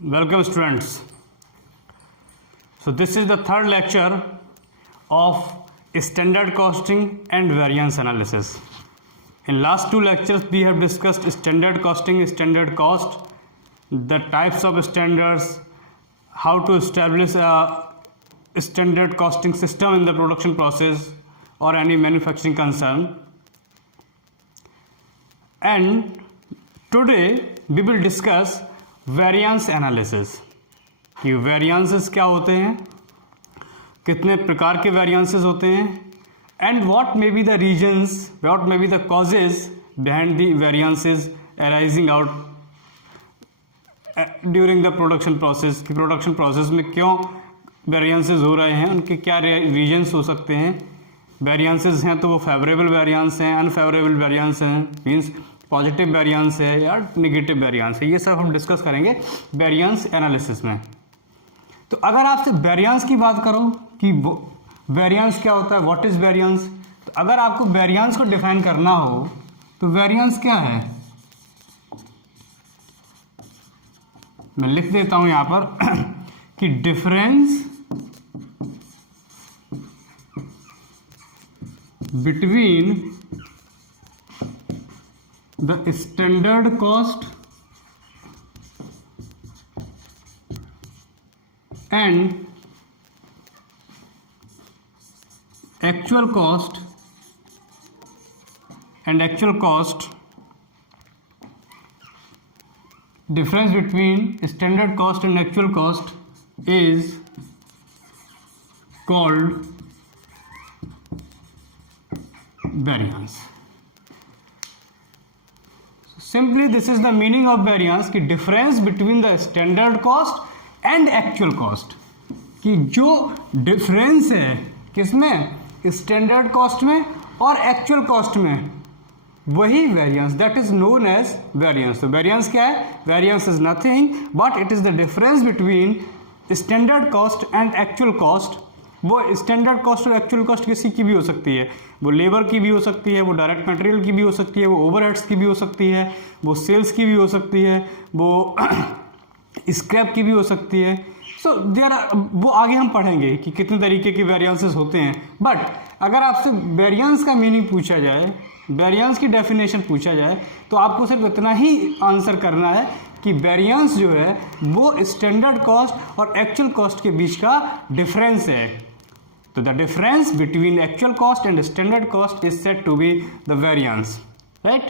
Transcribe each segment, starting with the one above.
Welcome students. So this is the third lecture of standard costing and variance analysis. In last two lectures we have discussed standard costing, standard cost, the types of standards, how to establish a standard costing system in the production process or any manufacturing concern. And today we will discuss variance analysis कि variances क्या होते हैं, कितने प्रकार के variances होते हैं, and what may be the reasons, what may be the causes behind the variances arising out during the production process कि प्रोडक्शन प्रोसेस में क्यों वेरिएंसेस हो रहे हैं, उनके क्या रीजंस हो सकते हैं. वेरिएंसेस हैं तो वो फेवरेबल वेरिएंस हैं, अनफेवरेबल वेरिएंस हैं, मीन्स पॉजिटिव वेरिएंस है या नेगेटिव वेरिएंस है, ये सब हम डिस्कस करेंगे वेरिएंस एनालिसिस में. तो अगर आपसे वेरिएंस की बात करो कि वेरिएंस क्या होता है, व्हाट इज वेरिएंस, तो अगर आपको वेरिएंस को डिफाइन करना हो तो वेरिएंस क्या है, मैं लिख देता हूं यहां पर कि difference between the standard cost and actual cost difference between standard cost and actual cost is called variance. Simply this is the meaning of variance कि difference between the standard cost and actual cost, कि जो difference है किसमें, standard cost में और actual cost में, वही variance, that is known as variance. तो variance क्या है, variance is nothing but it is the difference between standard cost and actual cost. वो स्टैंडर्ड कॉस्ट और एक्चुअल कॉस्ट किसी की भी हो सकती है, वो लेबर की भी हो सकती है, वो डायरेक्ट मटेरियल की भी हो सकती है, वो ओवरहेड्स की भी हो सकती है, वो सेल्स की भी हो सकती है, वो स्क्रैप की भी हो सकती है. सो वो आगे हम पढ़ेंगे कि कितने तरीके के वेरिएंसेस होते हैं. बट अगर आपसे वेरिएंस का मीनिंग पूछा जाए, वेरिएंस की डेफिनेशन पूछा जाए, तो आपको सिर्फ इतना ही आंसर करना है कि वेरिएंस जो है वो स्टैंडर्ड कॉस्ट और एक्चुअल कॉस्ट के बीच का डिफरेंस है. तो the difference between actual cost and standard cost is said to be the variance, right.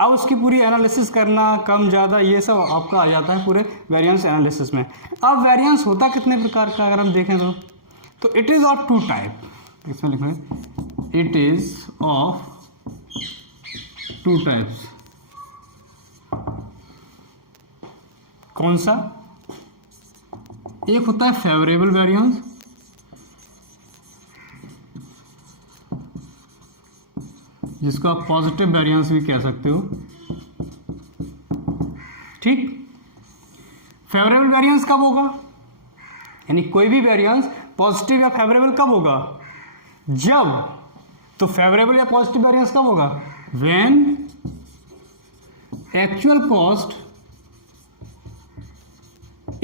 अब उसकी पूरी एनालिसिस करना, कम ज़्यादा, ये सब आपका आ जाता है पूरे वेरिएंस एनालिसिस में. अब वेरिएंस होता कितने प्रकार का अगर हम देखें तो it is of two type, इसमें लिखें it is of two types. कौन सा, एक होता है फेवरेबल वेरिएंस, जिसको आप पॉजिटिव वेरिएंस भी कह सकते हो, ठीक. फेवरेबल वेरिएंस कब होगा, यानी कोई भी वेरिएंस पॉजिटिव या फेवरेबल कब होगा, जब, तो फेवरेबल या पॉजिटिव वेरिएंस कब होगा, when actual cost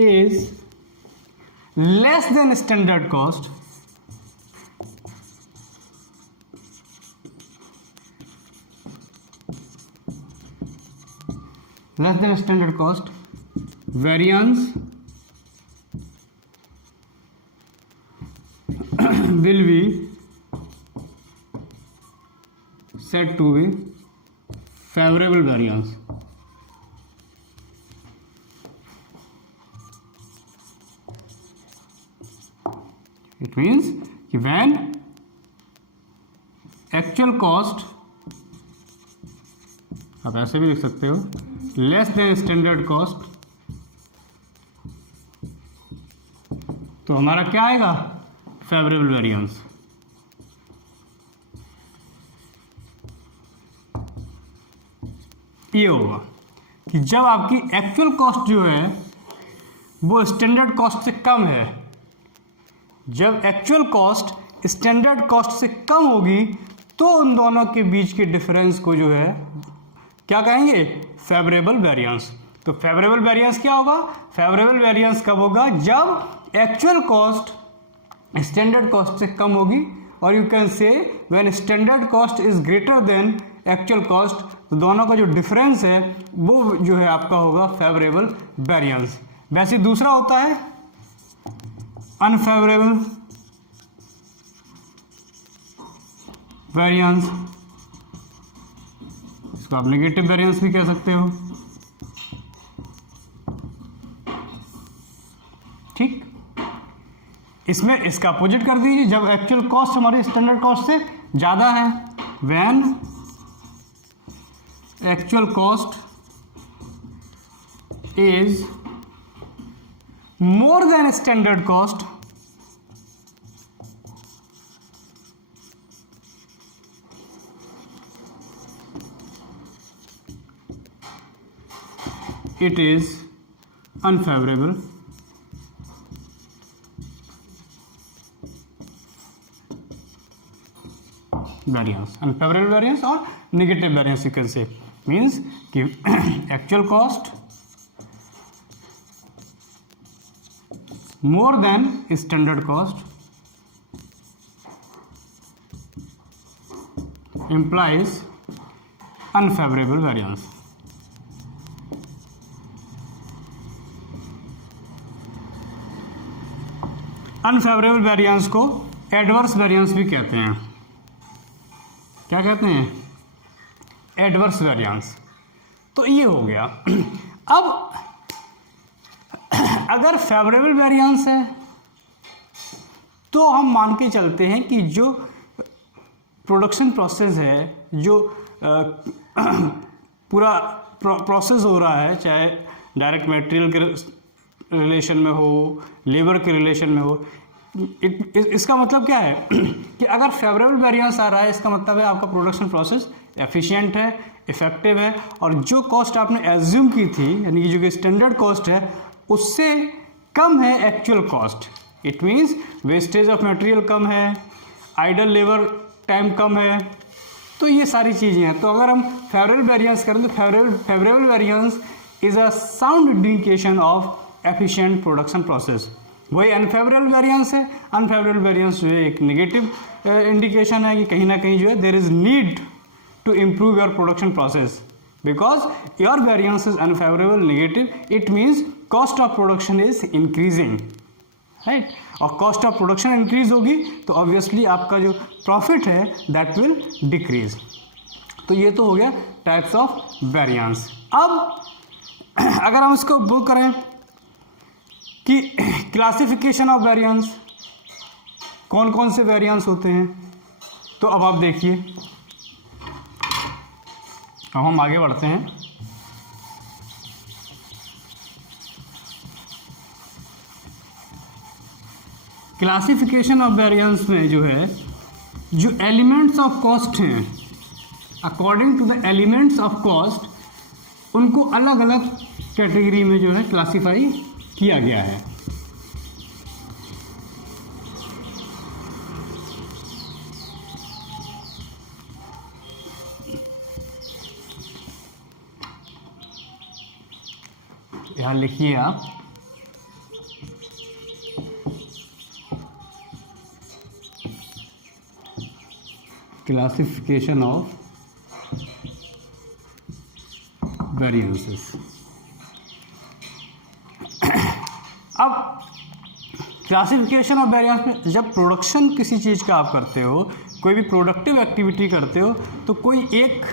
is less than standard cost variance will be said to be favorable variance. It means कि when actual cost, आप ऐसे भी लिख सकते हो, less than standard cost, तो हमारा क्या आएगा, फेवरेबल वेरिएंस. ये होगा कि जब आपकी एक्चुअल कॉस्ट जो है वो स्टैंडर्ड कॉस्ट से कम है, जब एक्चुअल कॉस्ट स्टैंडर्ड कॉस्ट से कम होगी तो उन दोनों के बीच के डिफरेंस को जो है क्या कहेंगे, फेवरेबल वेरिएंस. तो फेवरेबल वेरिएंस क्या होगा? फेवरेबल वेरिएंस कब होगा? जब एक्चुअल कॉस्ट स्टैंडर्ड कॉस्ट से कम होगी, और you can say when standard cost is greater than actual cost, तो दोनों का जो डिफरेंस है वो जो है आपका होगा फेवरेबल वेरिएंस। वैसे दूसरा होता है अनफेवरेबल वेरिएंस, इसको आप नेगेटिव वेरिएंस भी कह सकते हो। ठीक, इसमें इसका अपोजिट कर दीजिए, जब एक्चुअल कॉस्ट हमारे स्टैंडर्ड कॉस्ट से ज्यादा है, when actual cost is more than standard cost, it is unfavorable variance, unfavorable variance or negative variance you can say, means कि actual cost more than standard cost implies unfavorable variance। Unfavourable variance को adverse variance भी कहते हैं। क्या कहते हैं? Adverse variance. तो ये हो गया। अब अगर फेवरेबल वेरिएंस है तो हम मान के चलते हैं कि जो प्रोडक्शन प्रोसेस है, जो पूरा प्रोसेस हो रहा है, चाहे डायरेक्ट मटेरियल के रिलेशन में हो, लेबर के रिलेशन में हो, इसका मतलब क्या है कि अगर फेवरेबल वेरिएंस आ रहा है, इसका मतलब है आपका प्रोडक्शन प्रोसेस एफिशिएंट है, इफेक्टिव है, और जो कॉस्ट आपने एज्यूम की थी, यानी कि जो कि स्टैंडर्ड कॉस्ट है, उससे कम है actual cost. It means wastage of material कम है, आइडल लेबर टाइम कम है, तो ये सारी चीज़ें हैं। तो अगर हम फेवरेबल वेरिएंस करें तो favourable variance is a sound indication of efficient production process. वही अनफेवरेबल वेरिएंस है, अनफेवरेबल वेरिएंस जो है एक नेगेटिव इंडिकेशन है कि कहीं ना कहीं जो है there is need to improve your production process, because your variance is unfavourable negative, it means cost of production is increasing, right. और कॉस्ट ऑफ प्रोडक्शन इंक्रीज होगी तो ऑब्वियसली आपका जो प्रॉफिट है दैट विल डिक्रीज। तो ये तो हो गया टाइप्स ऑफ वेरिएंस। अब अगर हम इसको वो करें कि क्लासिफिकेशन ऑफ वेरिएंस, कौन कौन से वेरिएंस होते हैं, तो अब आप देखिए, अब हम आगे बढ़ते हैं। क्लासिफिकेशन ऑफ वेरिएंस में जो है, जो एलिमेंट्स ऑफ कॉस्ट हैं, according to the elements of cost, उनको अलग अलग कैटेगरी में जो है क्लासिफाई किया गया है। यहां लिखिए आप, क्लासिफिकेशन ऑफ वेरिएंसेस। अब क्लासिफिकेशन ऑफ वेरिएंस में जब प्रोडक्शन किसी चीज़ का आप करते हो, कोई भी प्रोडक्टिव एक्टिविटी करते हो, तो कोई एक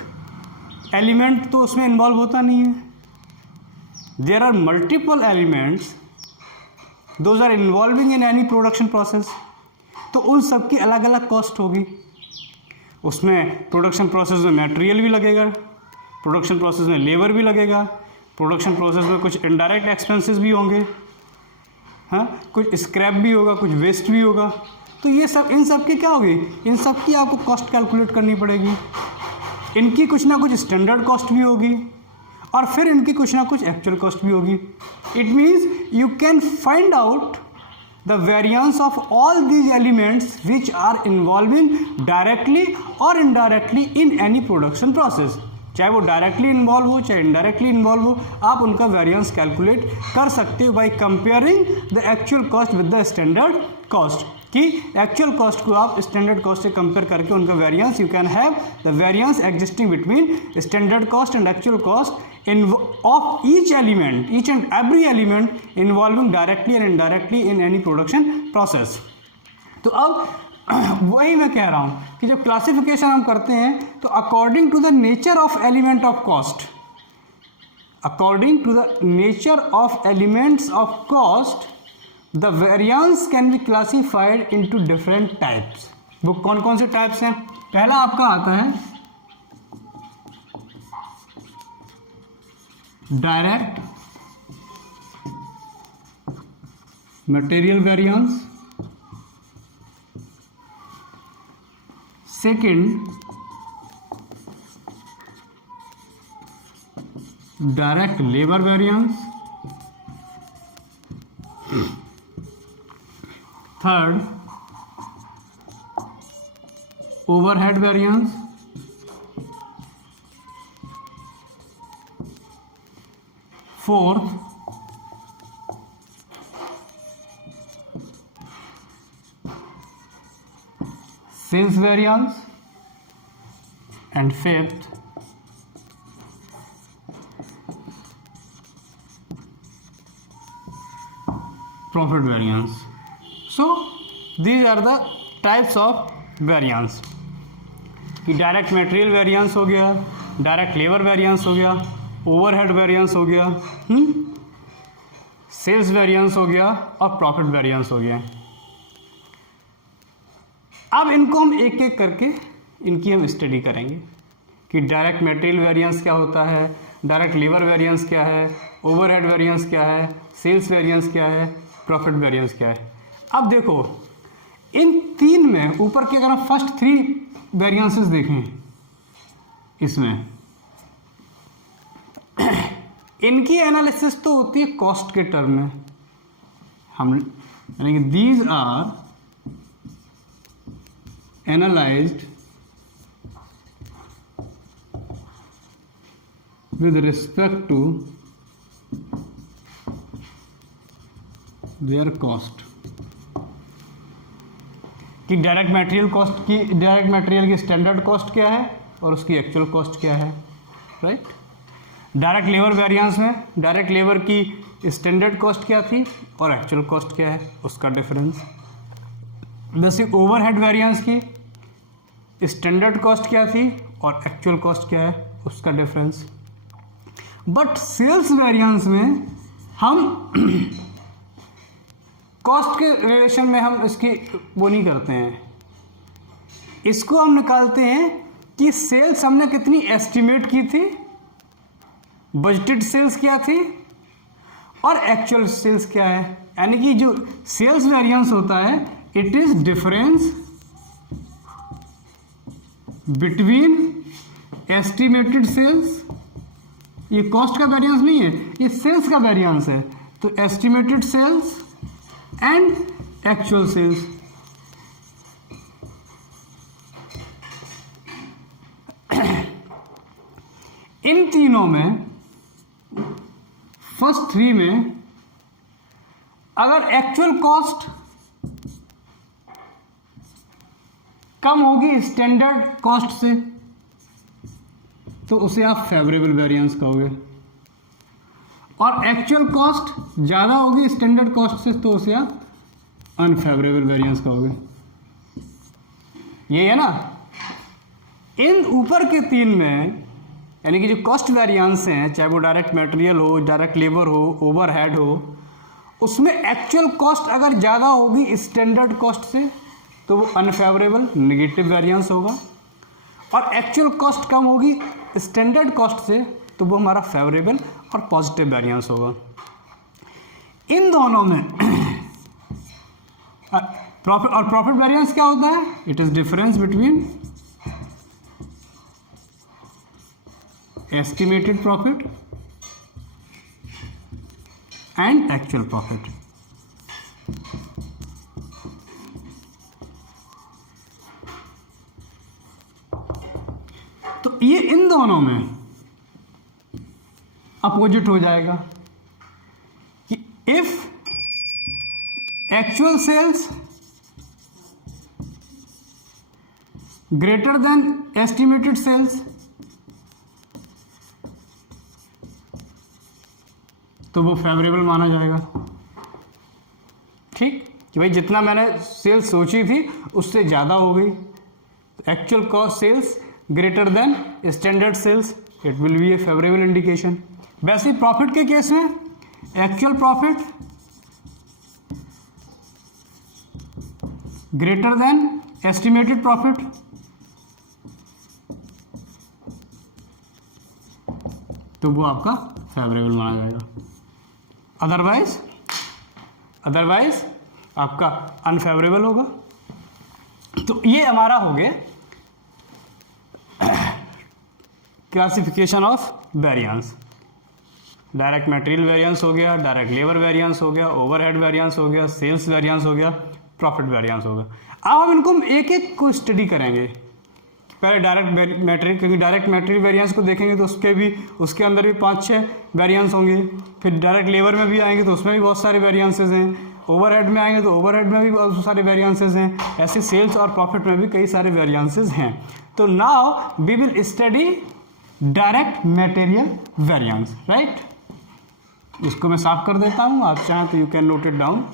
एलिमेंट तो उसमें इन्वॉल्व होता नहीं है। There are multiple elements those are involving in any production process, तो उन सब की अलग अलग कॉस्ट होगी। उसमें प्रोडक्शन प्रोसेस में मटेरियल भी लगेगा, प्रोडक्शन प्रोसेस में लेबर भी लगेगा, प्रोडक्शन प्रोसेस में कुछ इनडायरेक्ट एक्सपेंसेस भी होंगे, हाँ, कुछ स्क्रैप भी होगा, कुछ वेस्ट भी होगा। तो ये सब, इन सब की क्या होगी, इन सब की आपको कॉस्ट कैलकुलेट करनी पड़ेगी। इनकी कुछ ना कुछ स्टैंडर्ड कॉस्ट भी होगी और फिर इनकी कुछ ना कुछ एक्चुअल कॉस्ट भी होगी। It means you can find out the variance of all these elements which are involving directly or indirectly in any production process। चाहे वो डायरेक्टली इन्वॉल्व हो चाहे इनडायरेक्टली इन्वॉल्व हो, आप उनका वेरिएंस कैलकुलेट कर सकते हो by comparing the actual cost with the standard cost. कि एक्चुअल कॉस्ट को आप स्टैंडर्ड कॉस्ट से कंपेयर करके उनका variance, you can have the variance existing between standard cost and actual cost in of each element, each and every element involving directly and indirectly in any production process. तो अब वही मैं कह रहा हूँ कि जब क्लासिफिकेशन हम करते हैं तो according to the nature of element of cost, according to the nature of elements of cost the variance can be classified into different types. वो कौन कौन से टाइप्स हैं? पहला आपका आता है direct material variance, second direct labour variance, third overhead variance, fourth sales variance, and fifth profit variance. So these are the types of variance कि डायरेक्ट मटेरियल वेरिएंस हो गया, डायरेक्ट लेबर वेरिएंस हो गया, ओवरहेड वेरिएंस हो गया, sales variance हो गया और प्रॉफिट वेरिएंस हो गया। अब इनको हम एक एक करके इनकी हम स्टडी करेंगे कि डायरेक्ट मटेरियल वेरिएंस क्या होता है, डायरेक्ट लेबर वेरिएंस क्या है, ओवरहेड वेरिएंस क्या है, सेल्स वेरिएंस क्या है, प्रॉफिट वेरिएंस क्या है। अब देखो इन तीन में ऊपर के अगर हम फर्स्ट थ्री वेरिएंसेस देखें इसमें इनकी एनालिसिस तो होती है कॉस्ट के टर्म में, हम यानी कि these are analysed with respect to their cost कि डायरेक्ट मटेरियल कॉस्ट की, डायरेक्ट मटेरियल की स्टैंडर्ड कॉस्ट क्या है और उसकी एक्चुअल कॉस्ट क्या है, राइट। डायरेक्ट लेबर वेरिएंस में डायरेक्ट लेबर की स्टैंडर्ड कॉस्ट क्या थी और एक्चुअल कॉस्ट क्या है, उसका डिफरेंस। बेसिक ओवरहेड वेरिएंस की स्टैंडर्ड कॉस्ट क्या थी और एक्चुअल कॉस्ट क्या है, उसका डिफरेंस। बट सेल्स वेरिएंस में हम कॉस्ट के रिलेशन में हम इसकी वो नहीं करते हैं, इसको हम निकालते हैं कि सेल्स हमने कितनी एस्टिमेट की थी, बजटेड सेल्स क्या थी और एक्चुअल सेल्स क्या है। यानी कि जो सेल्स वेरिएंस होता है it is difference between estimated sales, ये कॉस्ट का वेरिएंस नहीं है, ये सेल्स का वेरिएंस है। तो estimated sales and actual sales. इन तीनों में फर्स्ट थ्री में अगर एक्चुअल कॉस्ट कम होगी स्टैंडर्ड कॉस्ट से तो उसे आप फेवरेबल वेरिएंस कहोगे, और एक्चुअल कॉस्ट ज़्यादा होगी स्टैंडर्ड कॉस्ट से तो उसे आप अनफेवरेबल वेरिएंस कहोगे। ये है ना। इन ऊपर के तीन में यानी कि जो कॉस्ट वेरिएंस हैं, चाहे वो डायरेक्ट मटेरियल हो, डायरेक्ट लेबर हो, ओवरहेड हो, उसमें एक्चुअल कॉस्ट अगर ज़्यादा होगी स्टैंडर्ड कॉस्ट से तो वो अनफेवरेबल नेगेटिव वेरिएंस होगा, और एक्चुअल कॉस्ट कम होगी स्टैंडर्ड कॉस्ट से तो वो हमारा फेवरेबल और पॉजिटिव वेरिएंस होगा। इन दोनों में प्रॉफिट और प्रॉफिट वेरिएंस क्या होता है? It is difference between estimated profit and actual profit. तो ये इन दोनों में अपोजिट हो जाएगा कि if actual sales greater than estimated sales, तो वो फेवरेबल माना जाएगा। ठीक, कि भाई जितना मैंने सेल्स सोची थी उससे ज़्यादा हो गई, actual cost sales greater than standard sales, it will be a favourable indication. वैसे ही प्रॉफिट के केस में actual profit greater than estimated profit, तो वो आपका फेवरेबल माना जाएगा। अदरवाइज आपका अनफेवरेबल होगा। तो ये हमारा हो गया classification of variance. Direct material variance हो गया, डायरेक्ट लेबर वेरिएंस हो गया, ओवरहेड वेरिएंस हो गया, सेल्स वेरिएंस हो गया, प्रॉफिट वेरिएंस हो गया। अब हम इनको एक एक को स्टडी करेंगे। पहले डायरेक्ट मटेरियल, क्योंकि डायरेक्ट मटेरियल वेरिएंस को देखेंगे तो उसके अंदर भी 5-6 वेरिएंस होंगे। फिर डायरेक्ट लेबर में भी आएंगे तो उसमें भी बहुत सारे वेरिएंसेस हैं। ओवरहेड में आएंगे तो ओवरहेड में भी बहुत सारे वेरिएंसेस हैं। ऐसे सेल्स और प्रॉफिट में भी कई सारे वेरिएंसेस हैं। तो now we will study direct material variance, right. इसको मैं साफ कर देता हूँ, आप चाहें तो you can note it down.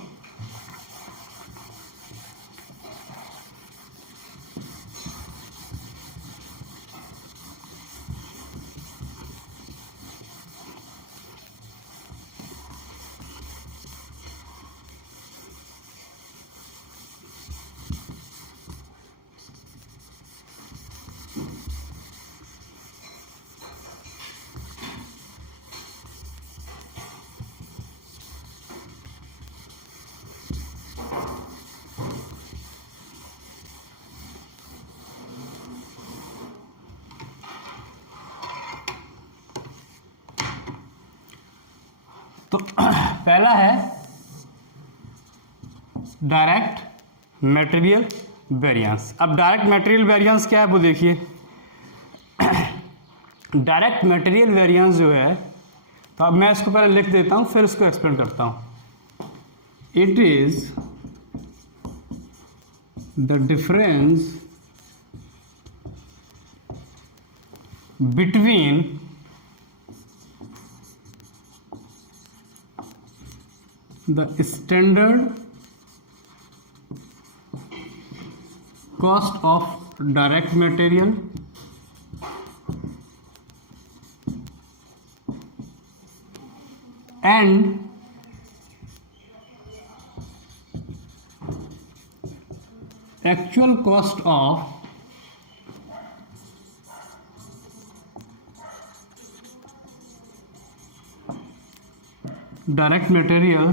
तो पहला है डायरेक्ट मटेरियल वेरिएंस। अब डायरेक्ट मटेरियल वेरिएंस क्या है वो देखिए। डायरेक्ट मटेरियल वेरिएंस जो है, तो अब मैं इसको पहले लिख देता हूं फिर इसको एक्सप्लेन करता हूं। It is the difference between the standard cost of direct material and actual cost of direct material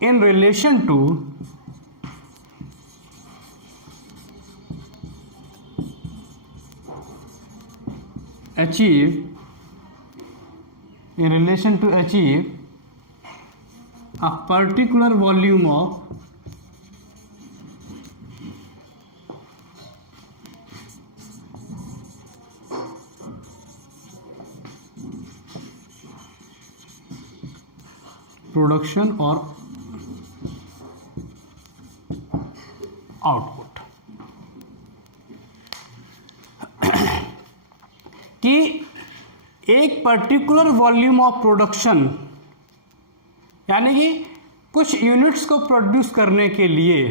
in relation to achieve a particular volume of production or output. कि एक पर्टिकुलर वॉल्यूम ऑफ प्रोडक्शन, यानी कि कुछ units को produce करने के लिए,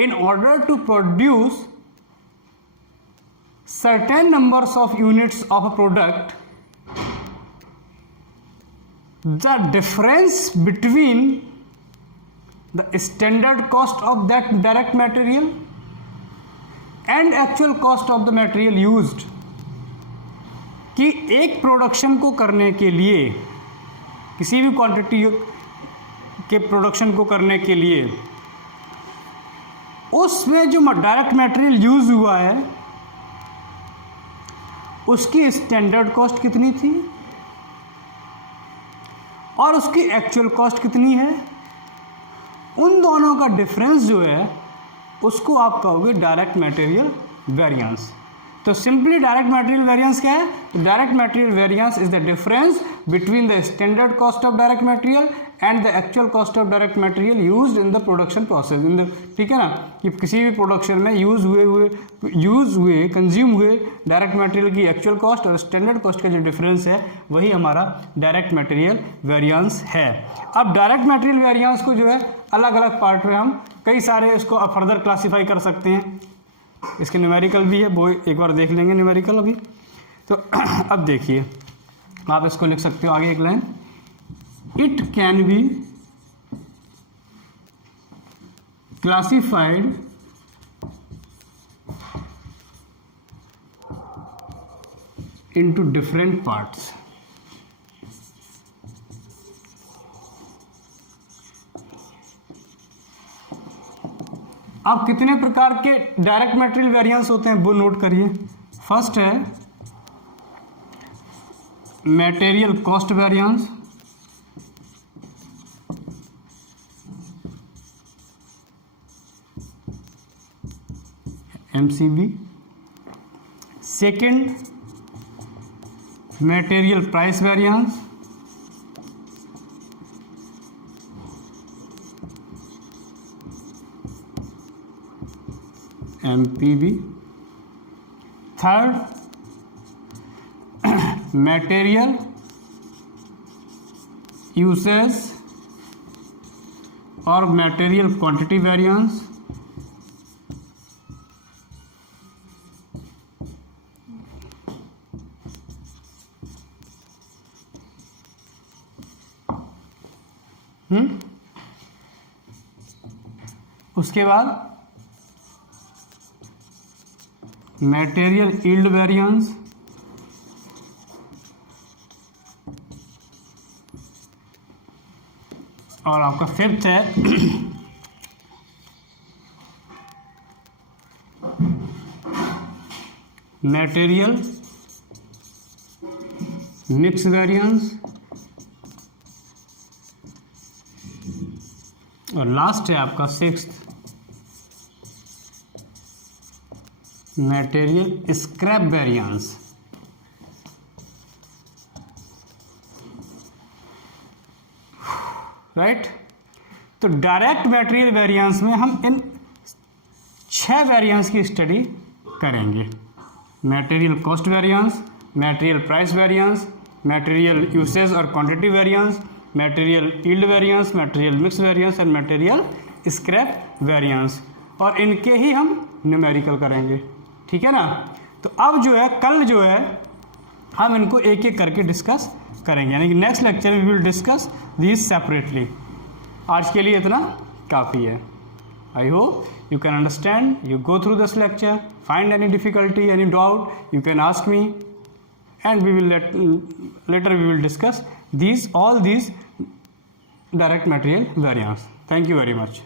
in order to produce certain numbers of units of a product, the difference between the standard cost of that direct material and actual cost of the material used, कि एक production को करने के लिए, किसी भी क्वांटिटी के प्रोडक्शन को करने के लिए, उसमें जो डायरेक्ट मटेरियल यूज हुआ है उसकी स्टैंडर्ड कॉस्ट कितनी थी और उसकी एक्चुअल कॉस्ट कितनी है, उन दोनों का डिफरेंस जो है उसको आप कहोगे डायरेक्ट मटेरियल वेरिएंस। तो सिंपली डायरेक्ट मटेरियल वेरिएंस क्या है? Direct material variance is the difference between the standard cost of direct material and the actual cost of direct material used in the production process. In the, ठीक है ना, कि किसी भी production में use हुए कंज्यूम हुए डायरेक्ट मटेरियल की एक्चुअल कॉस्ट और स्टैंडर्ड कॉस्ट का जो डिफरेंस है वही हमारा डायरेक्ट मटेरियल वेरिएंस है। अब डायरेक्ट मटेरियल वेरिएंस को जो है अलग अलग पार्ट में हम कई सारे इसको अब फर्दर क्लासीफाई कर सकते हैं। इसके न्यूमेरिकल भी है, वो एक बार देख लेंगे न्यूमेरिकल अभी। तो अब देखिए, आप इसको लिख सकते हो आगे एक line, it can be classified into different parts. अब कितने प्रकार के डायरेक्ट मटेरियल वेरिएंस होते हैं वो नोट करिए। फर्स्ट है material cost variance, MCV। Second material price variance, MPV। Third material usage और मटेरियल क्वांटिटी वेरिएंस। उसके बाद मटेरियल यील्ड वेरिएंस, और आपका फिफ्थ है मटेरियल मिक्स वेरिएंस, और लास्ट है आपका sixth material scrap variance. Right. तो डायरेक्ट मटेरियल वेरिएंस में हम इन 6 वेरिएंस की स्टडी करेंगे। Material cost variance, material price variance, material usage और quantity variance, material yield variance, material mix variance और मटेरियल स्क्रैप वेरिएंस, और इनके ही हम न्यूमेरिकल करेंगे। ठीक है ना। तो अब जो है कल जो है हम इनको एक एक करके डिस्कस करेंगे, यानी कि नेक्स्ट लेक्चर में we will discuss these separately. आज के लिए इतना काफ़ी है। I hope you can understand, you go through this lecture, find any difficulty, any doubt, you can ask me and we will later we will discuss all these direct material variance. Thank you very much.